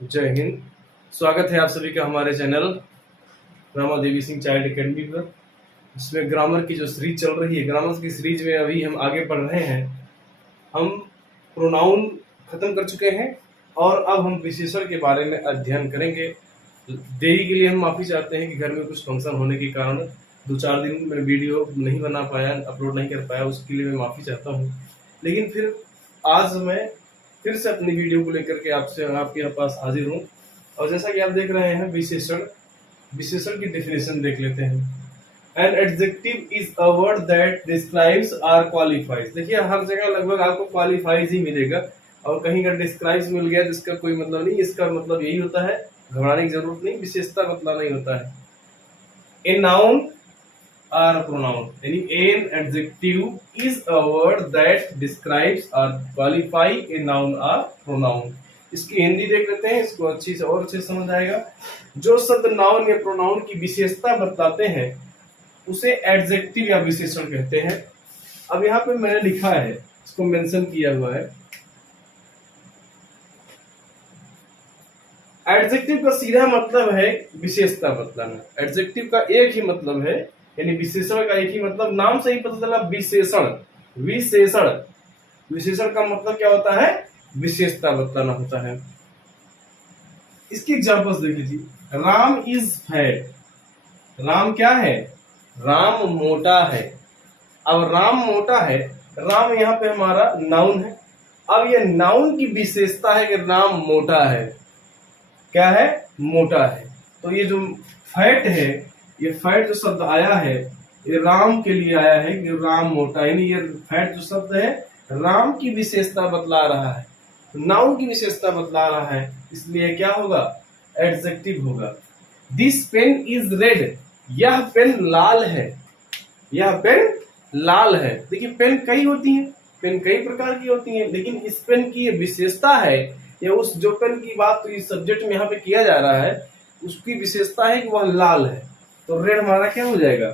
जय हिंद। स्वागत है आप सभी का हमारे channel Rama Devi Singh child academy पर, जिसमें ग्रामर की जो सीरीज चल रही है। ग्रामर की सीरीज में अभी हम आगे बढ़ रहे हैं। हम प्रोनाउन खत्म कर चुके हैं और अब हम विशेषण के बारे में अध्ययन करेंगे। देरी के लिए हम माफ़ी चाहते हैं कि घर में कुछ फंक्शन होने के कारण 2-4 दिन में वीडियो नहीं बना पाया, अपलोड नहीं कर पाया, उसके लिए मैं माफ़ी चाहता हूँ। लेकिन फिर आज मैं फिर से अपनी वीडियो को लेकर के आपके पास हाजिर हूँ। और जैसा कि आप देख रहे हैं, विशेषण की डेफिनेशन देख लेते हैं। An adjective is a word that describes or qualifies. देखिए, हर जगह लगभग आपको क्वालिफाइज ही मिलेगा, और कहीं का डिस्क्राइब्स मिल गया तो इसका कोई मतलब नहीं। इसका मतलब यही होता है, घबराने की जरूरत नहीं, विशेषता बतलाना ही होता है। ए नाउन आर प्रोनाउन, यानी an adjective is a word that describes or qualify a noun or pronoun. इसकी हिंदी देख लेते हैं, इसको अच्छी से और अच्छे समझ आएगा। जो शब्द नाउन या प्रोनाउन की विशेषता बताते हैं उसे एडजेक्टिव या विशेषण कहते हैं। अब यहाँ पे मैंने लिखा है, इसको मेंशन किया हुआ है। एडजेक्टिव का सीधा मतलब है विशेषता बतलाना। एडजेक्टिव का एक ही मतलब है, यानी विशेषण का एक ही मतलब, नाम से ही पता चला, विशेषण। विशेषण विशेषण का मतलब क्या होता है? विशेषता बतलाना होता है। इसकी एग्जांपल्स देख लीजिए। Ram is fat. राम क्या है? राम मोटा है। अब राम मोटा है, राम यहाँ पे हमारा नाउन है। अब ये नाउन की विशेषता है कि राम मोटा है। क्या है? मोटा है। तो ये जो फैट है, ये फैट जो शब्द आया है, ये राम के लिए आया है कि राम मोटा, यानी ये फैट जो शब्द है राम की विशेषता बतला रहा है, नाउन की विशेषता बतला रहा है, इसलिए क्या होगा? एडजेक्टिव होगा। This pen is red. यह पेन लाल है। यह पेन लाल है। देखिए, पेन कई होती हैं, पेन कई प्रकार की होती हैं, लेकिन इस पेन की ये विशेषता है, या उस जो पेन की बात तो इस सब्जेक्ट में यहाँ पे किया जा रहा है, उसकी विशेषता है कि वह लाल है। तो रेड हमारा क्या हो जाएगा?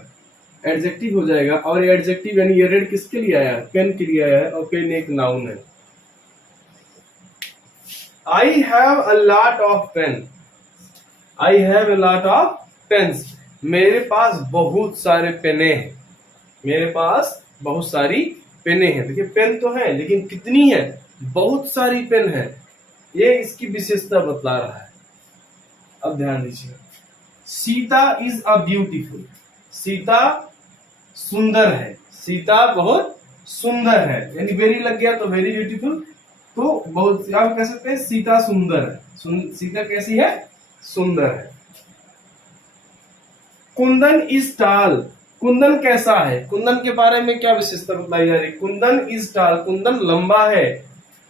एडजेक्टिव हो जाएगा। और ये एडजेक्टिव यानी ये रेड किसके लिए आया है? पेन के लिए आया है, और पेन एक नाउन है। I have a lot of pen. I have a lot of pens. मेरे पास बहुत सारे पेने हैं। मेरे पास बहुत सारी पेने हैं। देखिए, पेन तो है, लेकिन कितनी है? बहुत सारी पेन है। ये इसकी विशेषता बतला रहा है। अब ध्यान दीजिए। Sita is a beautiful. Sita सुंदर है। सीता बहुत सुंदर है, यानी वेरी लग गया तो वेरी ब्यूटीफुल। तो बहुत आप कह सकते हैं सीता सुंदर है। सीता कैसी है? सुंदर है। कुंदन इज टाल। कुंदन कैसा है? कुंदन के बारे में क्या विशेषता बताई जा रही? कुंदन इज टाल, कुंदन लंबा है।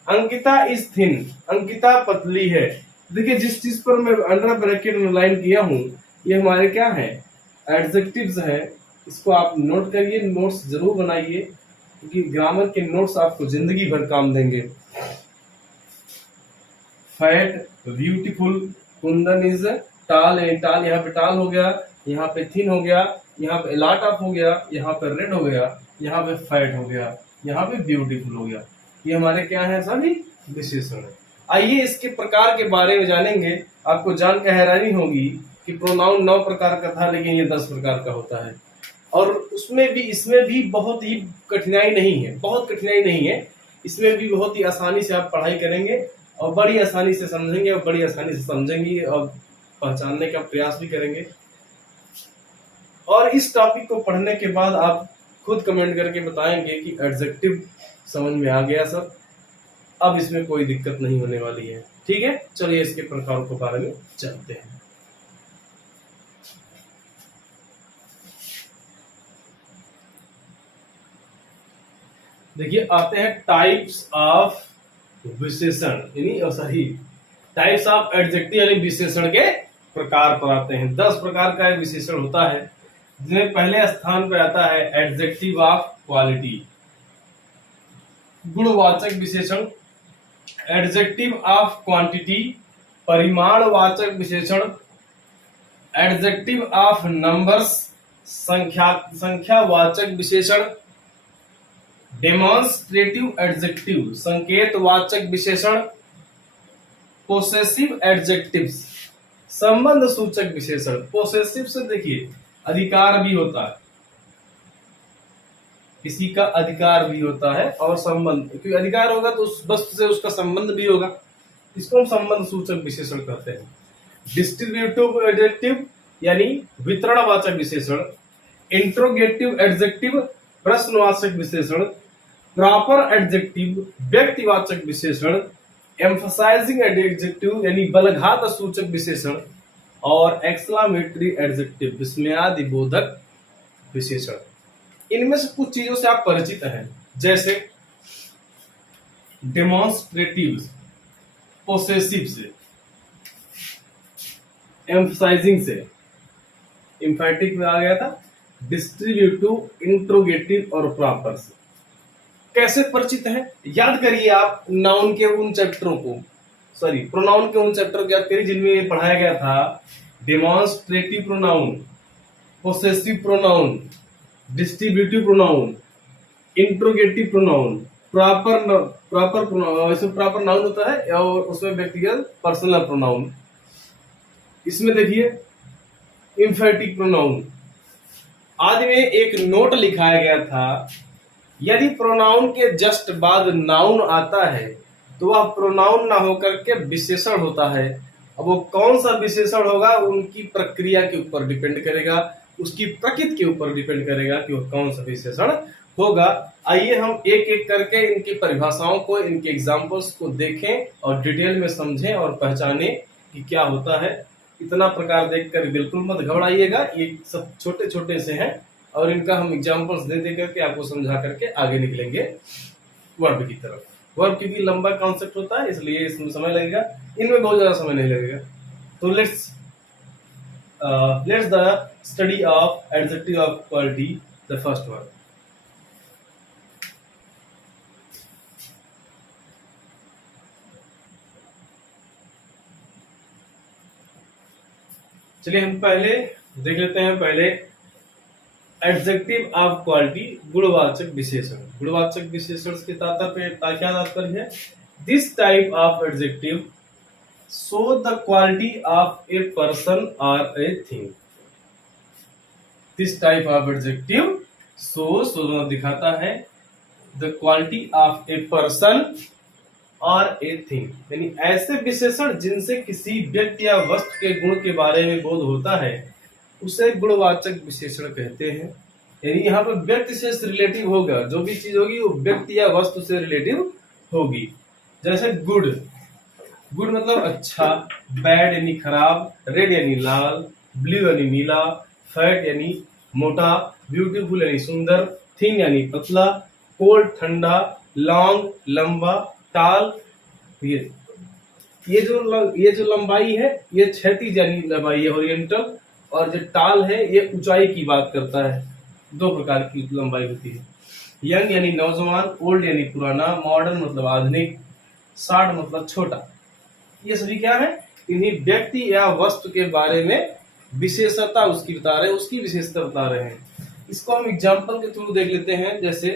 Ankita is thin. अंकिता पतली है। देखिए, जिस चीज पर मैं अंडर ब्रैकेट में लाइन किया हूं, ये हमारे क्या है? एडजेक्टिव्स है। इसको आप नोट करिए, नोट्स जरूर बनाइए, क्योंकि ग्रामर के नोट्स आपको जिंदगी भर काम देंगे। फैट, ब्यूटीफुल, कुंदन इज टाल। टाल यहाँ पे टाल हो गया, यहाँ पे थिन हो गया, यहाँ पे लॉट ऑफ हो गया, यहाँ पे रेड हो गया, यहाँ पे फैट हो गया, यहाँ पे ब्यूटीफुल हो गया। ये हमारे क्या है? सभी विशेषण है। आइए इसके प्रकार के बारे में जानेंगे। आपको जानकर हैरानी होगी कि प्रोनाउन 9 प्रकार का था, लेकिन ये 10 प्रकार का होता है। और इसमें भी बहुत ही कठिनाई नहीं है, बहुत कठिनाई नहीं है। इसमें भी बहुत ही आसानी से आप पढ़ाई करेंगे और बड़ी आसानी से समझेंगे, और बड़ी आसानी से समझेंगे और पहचानने का प्रयास भी करेंगे। और इस टॉपिक को पढ़ने के बाद आप खुद कमेंट करके बताएंगे कि एडजेक्टिव समझ में आ गया सर, अब इसमें कोई दिक्कत नहीं होने वाली है। ठीक है, चलिए इसके प्रकारों के बारे में जानते हैं। देखिए, आते हैं टाइप्स ऑफ विशेषण, यानी सॉरी टाइप्स ऑफ एडजेक्टिव यानी विशेषण के प्रकार पर आते हैं। 10 प्रकार का एक विशेषण होता है, जिसमें पहले स्थान पर आता है एडजेक्टिव ऑफ क्वालिटी, गुणवाचक विशेषण। एडजेक्टिव ऑफ क्वांटिटी, परिमाणवाचक विशेषण। एडजेक्टिव ऑफ नंबर्स, संख्यावाचक विशेषण। डेमोन्स्ट्रेटिव एडजेक्टिव, संकेतवाचक विशेषण। पोसेसिव एडजेक्टिव्स, संबंध सूचक विशेषण। पोसेसिव से देखिए अधिकार भी होता है, किसी का अधिकार भी होता है, और संबंध, क्योंकि अधिकार होगा तो उस वस्तु से उसका संबंध भी होगा, इसको हम संबंध सूचक विशेषण कहते हैं। डिस्ट्रीब्यूटिव एडजेक्टिव यानी वितरणवाचक विशेषण, इंट्रोगेटिव एडजेक्टिव प्रश्नवाचक विशेषण, प्रॉपर एडजेक्टिव व्यक्तिवाचक विशेषण, एम्फसाइजिंग एडजेक्टिव यानी बलघात सूचक विशेषण, और एक्सक्लामेटरी एडजेक्टिव विस्मयादि बोधक विशेषण। इनमें से कुछ चीजों से आप परिचित हैं, जैसे डेमोन्स्ट्रेटिव, पोसेसिव से, एम्फसाइजिंग से, एम्फैटिक में आ गया था, डिस्ट्रीब्यूटिव, इंट्रोगेटिव और प्रॉपर से। कैसे परिचित है? याद करिए आप नाउन के उन चैप्टरों को, सॉरी प्रोनाउन के उन चैप्टर को याद करिए जिनमें पढ़ाया गया था demonstrative pronoun, possessive pronoun, distributive pronoun, interrogative pronoun, proper pronoun. इसमें प्रॉपर नाउन होता है और उसमें व्यक्तिगत पर्सनल प्रोनाउन। इसमें देखिए एम्फैटिक प्रोनाउन आदि में एक नोट लिखाया गया था, यदि प्रोनाउन के जस्ट बाद नाउन आता है तो वह प्रोनाउन ना होकर के विशेषण होता है। अब वो कौन सा विशेषण होगा उनकी प्रक्रिया के ऊपर डिपेंड करेगा, उसकी प्रकृति के ऊपर डिपेंड करेगा कि वो कौन सा विशेषण होगा। आइए हम एक एक करके इनकी परिभाषाओं को, इनके एग्जाम्पल्स को देखें और डिटेल में समझें और पहचानें कि क्या होता है। इतना प्रकार देखकर बिल्कुल मत घबराइएगा, ये सब छोटे छोटे से हैं और इनका हम एग्जाम्पल्स दे दे करके आपको समझा करके आगे निकलेंगे वर्ब की तरफ। वर्ब क्योंकि लंबा कॉन्सेप्ट होता है इसलिए इसमें समय लगेगा, इनमें बहुत ज्यादा समय नहीं लगेगा। तो let's the study of adjective of quality, the first verb. चलिए हम पहले देख लेते हैं, पहले एडजेक्टिव ऑफ क्वालिटी, गुणवाचक विशेषण। गुणवाचक विशेषण के तात्पर्य क्या तात्पर्य है? This type of adjective show the quality of a person और a thing. This type of adjective show दिखाता है the quality of a person और ए थिंग, यानी ऐसे विशेषण जिनसे किसी व्यक्ति या वस्तु के गुण के बारे में बोध होता है उसे गुणवाचक विशेषण कहते हैं। यानी यहाँ पर व्यक्ति से रिलेटिव होगा, जो भी चीज होगी वो व्यक्ति या वस्तु से रिलेटिव होगी। जैसे गुड, गुड मतलब अच्छा, बैड यानी खराब, रेड यानी लाल, ब्लू यानी नीला, फैट यानी मोटा, ब्यूटीफुल यानी सुंदर, थिन यानी पतला, कोल्ड ठंडा, लॉन्ग लंबा, टाल ये जो लंबाई है ये क्षैतिज यानी लंबाई है ओरिएंटल, और जो टाल है ये ऊंचाई की बात करता है। दो प्रकार की लंबाई होती है। यंग यानी नौजवान, ओल्ड यानी पुराना, मॉडर्न मतलब आधुनिक, शॉर्ट मतलब छोटा। ये सभी क्या है? इन्हीं व्यक्ति या वस्तु के बारे में विशेषता उसकी बता रहे हैं, उसकी विशेषता बता रहे हैं। इसको हम एग्जाम्पल के थ्रू देख लेते हैं। जैसे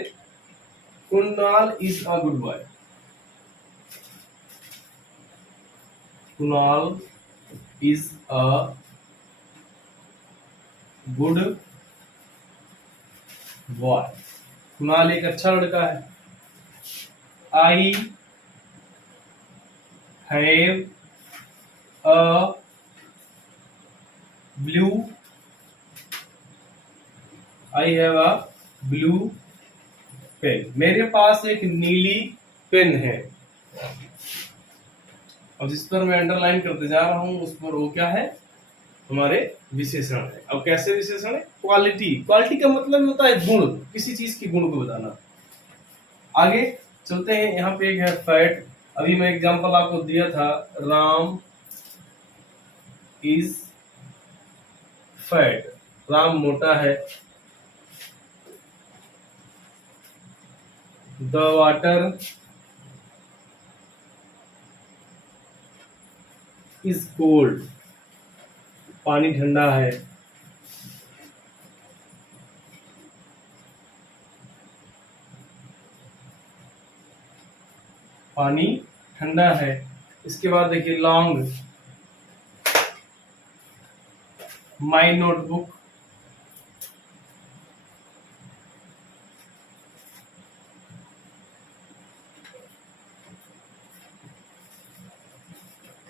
Kunal is a good boy. Kunal is a good boy. Kunal एक अच्छा लड़का है। I have a blue, I have a blue pen. मेरे पास एक नीली पेन है। अब जिस पर मैं अंडरलाइन करते जा रहा हूं उस पर वो क्या है? हमारे विशेषण है। अब कैसे विशेषण है? क्वालिटी। क्वालिटी का मतलब होता है गुण, किसी चीज के गुण को बताना। आगे चलते हैं, यहाँ पे एक है फैट। अभी मैं एग्जांपल आपको दिया था, राम इज फैट, राम मोटा है। द वाटर इज कोल्ड, पानी ठंडा है। पानी ठंडा है। इसके बाद देखिए long, my notebook,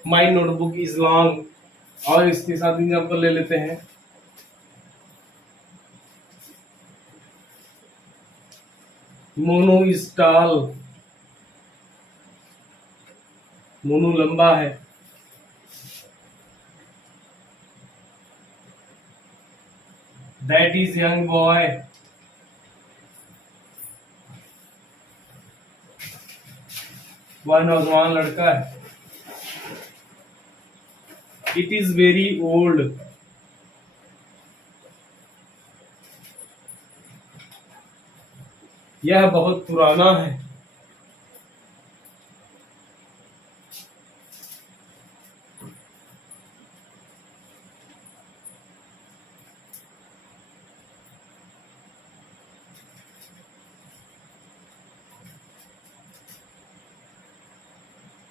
my notebook is long. और इसके साथ एग्जाम्पल ले लेते हैं, मोनू इज टॉल, मोनू लंबा है। दैट इज यंग बॉय, वह नौजवान लड़का है। इट इज वेरी ओल्ड, यह बहुत पुराना है।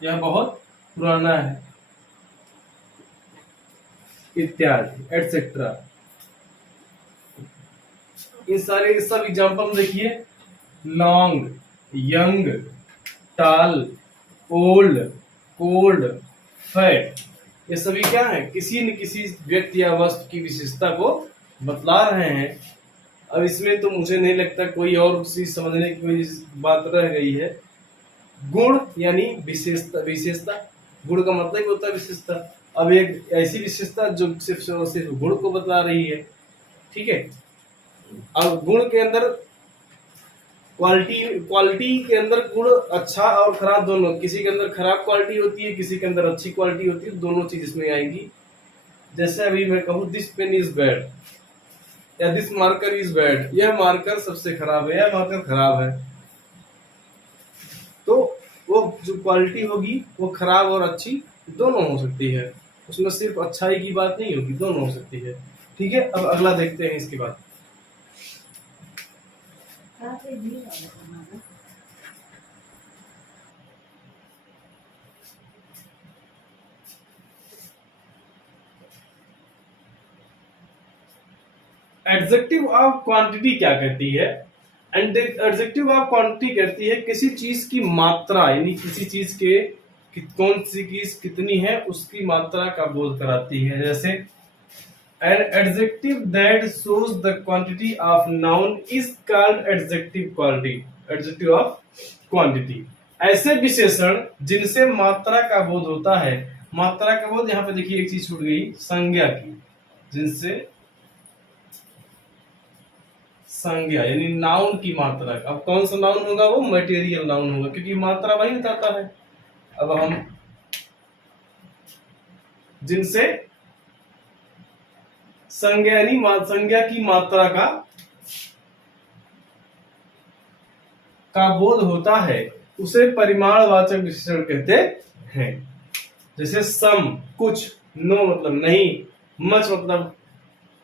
यह बहुत पुराना है, इत्यादि एटसेट्रा। ये सारे सब एग्जाम्पल देखिए, लॉन्ग, यंग, टाल, ओल्ड, कोल्ड, फैट, ये सभी क्या है, किसी न किसी व्यक्ति या वस्तु की विशेषता को बतला रहे हैं। अब इसमें तो मुझे नहीं लगता कोई और चीज समझने की कोई बात रह गई है। गुण यानी विशेषता, विशेषता, गुण का मतलब होता है विशेषता। अब एक ऐसी विशेषता जो सिर्फ और सिर्फ गुण को बतला रही है, ठीक है। अब गुण के अंदर क्वालिटी के अंदर गुण अच्छा और खराब दोनों, किसी के अंदर खराब क्वालिटी होती है, किसी के अंदर अच्छी क्वालिटी होती है, दोनों चीज इसमें आएंगी। जैसे अभी मैं कहूँ दिस पेन इज बैड या दिस मार्कर इज बैड, यह मार्कर सबसे खराब है, यह मार्कर खराब है। तो वो जो क्वालिटी होगी वो खराब और अच्छी दोनों हो सकती है, उसमें सिर्फ अच्छाई की बात नहीं होगी, दोनों हो सकती है, ठीक है। अब अगला देखते हैं इसके बाद। एडजेक्टिव ऑफ क्वांटिटी क्या कहती है? एडजेक्टिव ऑफ क्वांटिटी कहती है किसी चीज की मात्रा, यानी किसी चीज के कौन सी चीज कितनी है उसकी मात्रा का बोध कराती है। जैसे an adjective that shows the quantity of noun is called adjective quality, adjective of quantity. ऐसे विशेषण जिनसे मात्रा का बोध होता है, मात्रा का बोध, यहाँ पे देखिए एक चीज छूट गई, संज्ञा की, जिनसे संज्ञा यानी नाउन की मात्रा। अब कौन सा नाउन होगा? वो मटेरियल नाउन होगा, क्योंकि मात्रा वही बताता है। अब हम जिनसे संज्ञा यानी संज्ञा की मात्रा का बोध होता है, उसे परिमाणवाचक विशेषण कहते हैं। जैसे सम कुछ, नो मतलब नहीं, मच मतलब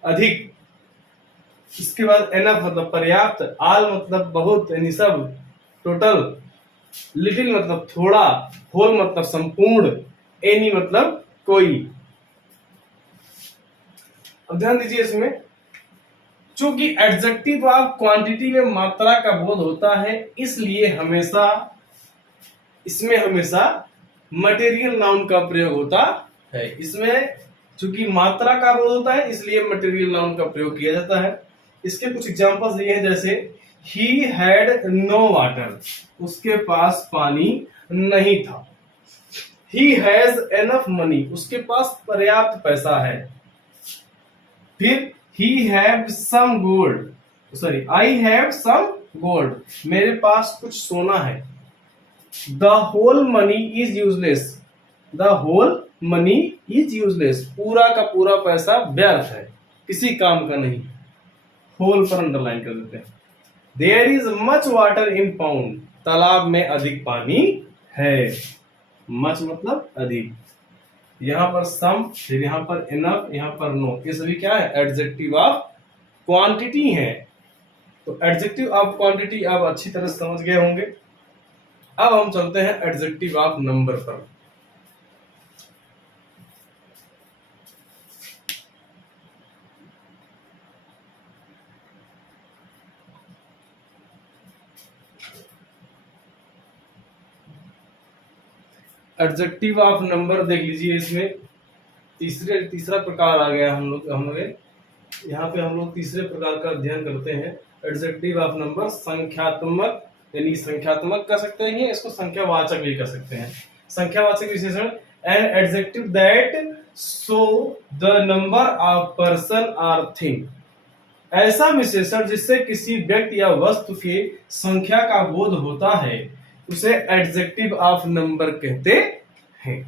अधिक, इसके बाद एनफ मतलब पर्याप्त, आल मतलब बहुत यानी सब, टोटल, लिटिल मतलब थोड़ा, होल मतलब संपूर्ण, एनी मतलब कोई। अब ध्यान दीजिए इसमें, चूंकि एडजेक्टिव ऑफ क्वांटिटी में मात्रा का बोध होता है, इसलिए इसमें हमेशा मटेरियल नाउन का प्रयोग होता है। इसमें चूंकि मात्रा का बोध होता है, इसलिए मटेरियल नाउन का प्रयोग किया जाता है। इसके कुछ एग्जांपल्स दिए हैं, जैसे ही हैड नो वाटर, उसके पास पानी नहीं था। ही हैज एनफ मनी, उसके पास पर्याप्त पैसा है। फिर he have some gold, sorry I have some gold, मेरे पास कुछ सोना है। The whole money is useless, the whole money is useless, पूरा का पूरा पैसा व्यर्थ है, किसी काम का नहीं। होल पर अंडरलाइन कर देते हैं। There is much water in pound, तालाब में अधिक पानी है। मच मतलब अधिक, यहां पर सम, फिर यहां पर इनफ, यहां पर नो, ये सभी क्या है? एडजेक्टिव ऑफ क्वांटिटी है। तो एडजेक्टिव ऑफ क्वांटिटी आप अच्छी तरह समझ गए होंगे। अब हम चलते हैं एडजेक्टिव ऑफ नंबर पर। एडजेक्टिव ऑफ नंबर देख लीजिए, इसमें तीसरा प्रकार आ गया हमें यहाँ पे हम लोग तीसरे प्रकार का अध्ययन करते हैं। एडजेक्टिव ऑफ नंबर संख्यात्मक, यानी संख्यात्मक कह सकते हैं, इसको संख्यावाचक भी कह सकते हैं। संख्यावाचक विशेषण, an adjective that show the number of person और थिंग, ऐसा विशेषण जिससे किसी व्यक्ति या वस्तु के संख्या का बोध होता है उसे एडजेक्टिव ऑफ नंबर कहते हैं।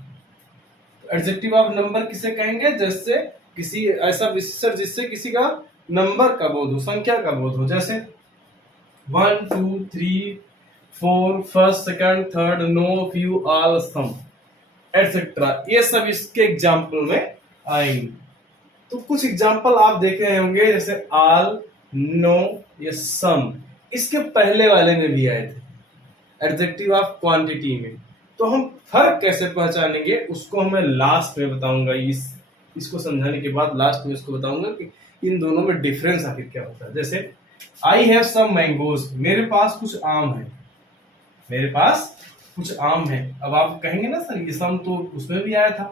एडजेक्टिव ऑफ नंबर किसे कहेंगे? जैसे किसी ऐसा विशेषण जिससे किसी का नंबर का बोध हो, संख्या का बोध हो, जैसे 1 2 3 4 first second third no few all some etcetera, ये सब इसके एग्जाम्पल में आएंगे। तो कुछ एग्जाम्पल आप देख रहे होंगे, जैसे ऑल, नो, ये सम, इसके पहले वाले में भी आए थे एडजेक्टिव ऑफ क्वांटिटी में। तो हम फर्क कैसे पहचानेंगे उसको मैं लास्ट में बताऊंगा। इसको समझाने के बाद लास्ट में इसको बताऊंगा कि इन दोनों में डिफरेंस आखिर क्या होता है। जैसे आई हैव सम मैंगोज, मेरे पास कुछ आम है, मेरे पास कुछ आम है। अब आप कहेंगे ना सर ये सम तो उसमें भी आया था,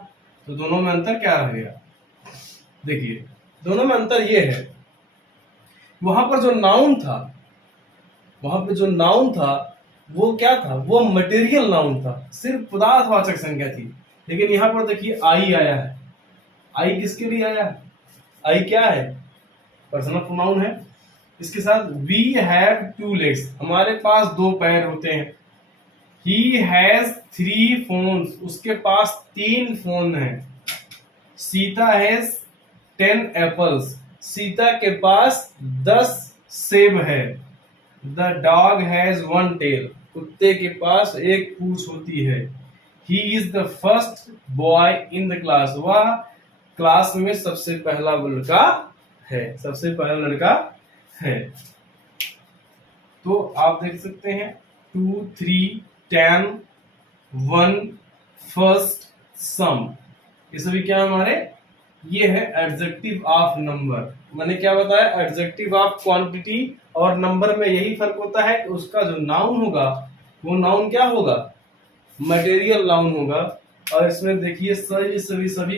तो दोनों में अंतर क्या रहेगा? देखिए दोनों में अंतर ये है, वहां पर जो नाउन था, वहां पे जो नाउन था वो क्या था? वो मटेरियल नाउन था, सिर्फ पदार्थवाचक संज्ञा थी। लेकिन यहाँ पर देखिए आई आया है। आई किसके लिए आया है? आई क्या है? पर्सनल प्रोनाउन है। इसके साथ वी हैव 2 legs, हमारे पास 2 पैर होते हैं। ही हैज 3 phones, उसके पास 3 फोन हैं। सीता हैज 10 apples, सीता के पास 10 सेब है। द डॉग हैज 1 tail, कुत्ते के पास 1 पूंछ होती है। He is the first boy in the class, वह क्लास में सबसे पहला लड़का है, सबसे पहला लड़का है। तो आप देख सकते हैं 2 3 10 1 फर्स्ट सम, ये सभी क्या हमारे? ये है एडजेक्टिव ऑफ नंबर। मैंने क्या बताया? एडजेक्टिव ऑफ क्वांटिटी और नंबर में यही फर्क होता है कि उसका जो नाउन होगा वो नाउन क्या होगा? मटेरियल नाउन होगा। और इसमें देखिए सभी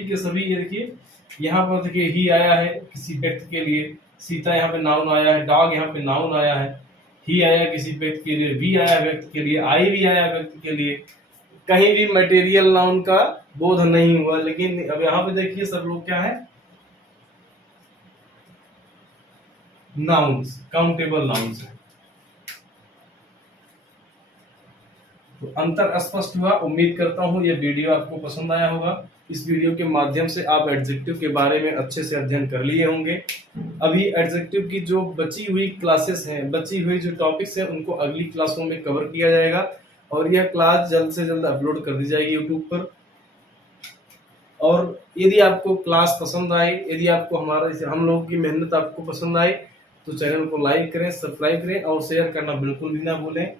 के सभी, ये देखिए यहाँ पर देखिए ही आया है किसी व्यक्ति के लिए, सीता यहाँ पे नाउन आया है, डॉग यहाँ पे नाउन आया है, ही आया किसी व्यक्ति के लिए, वी आया व्यक्ति के लिए, आई भी आया व्यक्ति के लिए। कहीं भी मटेरियल नाउन का बोध नहीं हुआ। लेकिन अब यहाँ पे देखिए सब लोग क्या है? नाउन्स, काउंटेबल नाउन्स है। तो अंतर स्पष्ट हुआ। उम्मीद करता हूँ ये वीडियो आपको पसंद आया होगा। इस वीडियो के माध्यम से आप एडजेक्टिव के बारे में अच्छे से अध्ययन कर लिए होंगे। अभी एडजेक्टिव की जो बची हुई क्लासेस हैं, बची हुई जो टॉपिक्स हैं, उनको अगली क्लासों में कवर किया जाएगा और यह क्लास जल्द से जल्द अपलोड कर दी जाएगी यूट्यूब पर। और यदि आपको क्लास पसंद आए, यदि आपको हम लोगों की मेहनत आपको पसंद आए, तो चैनल को लाइक करें, सब्सक्राइब करें और शेयर करना बिल्कुल भी ना भूलें।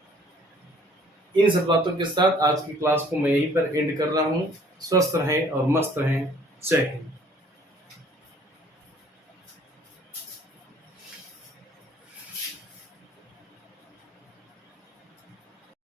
इन सब बातों के साथ आज की क्लास को मैं यहीं पर एंड कर रहा हूँ। स्वस्थ रहें और मस्त रहें। जय हिंद।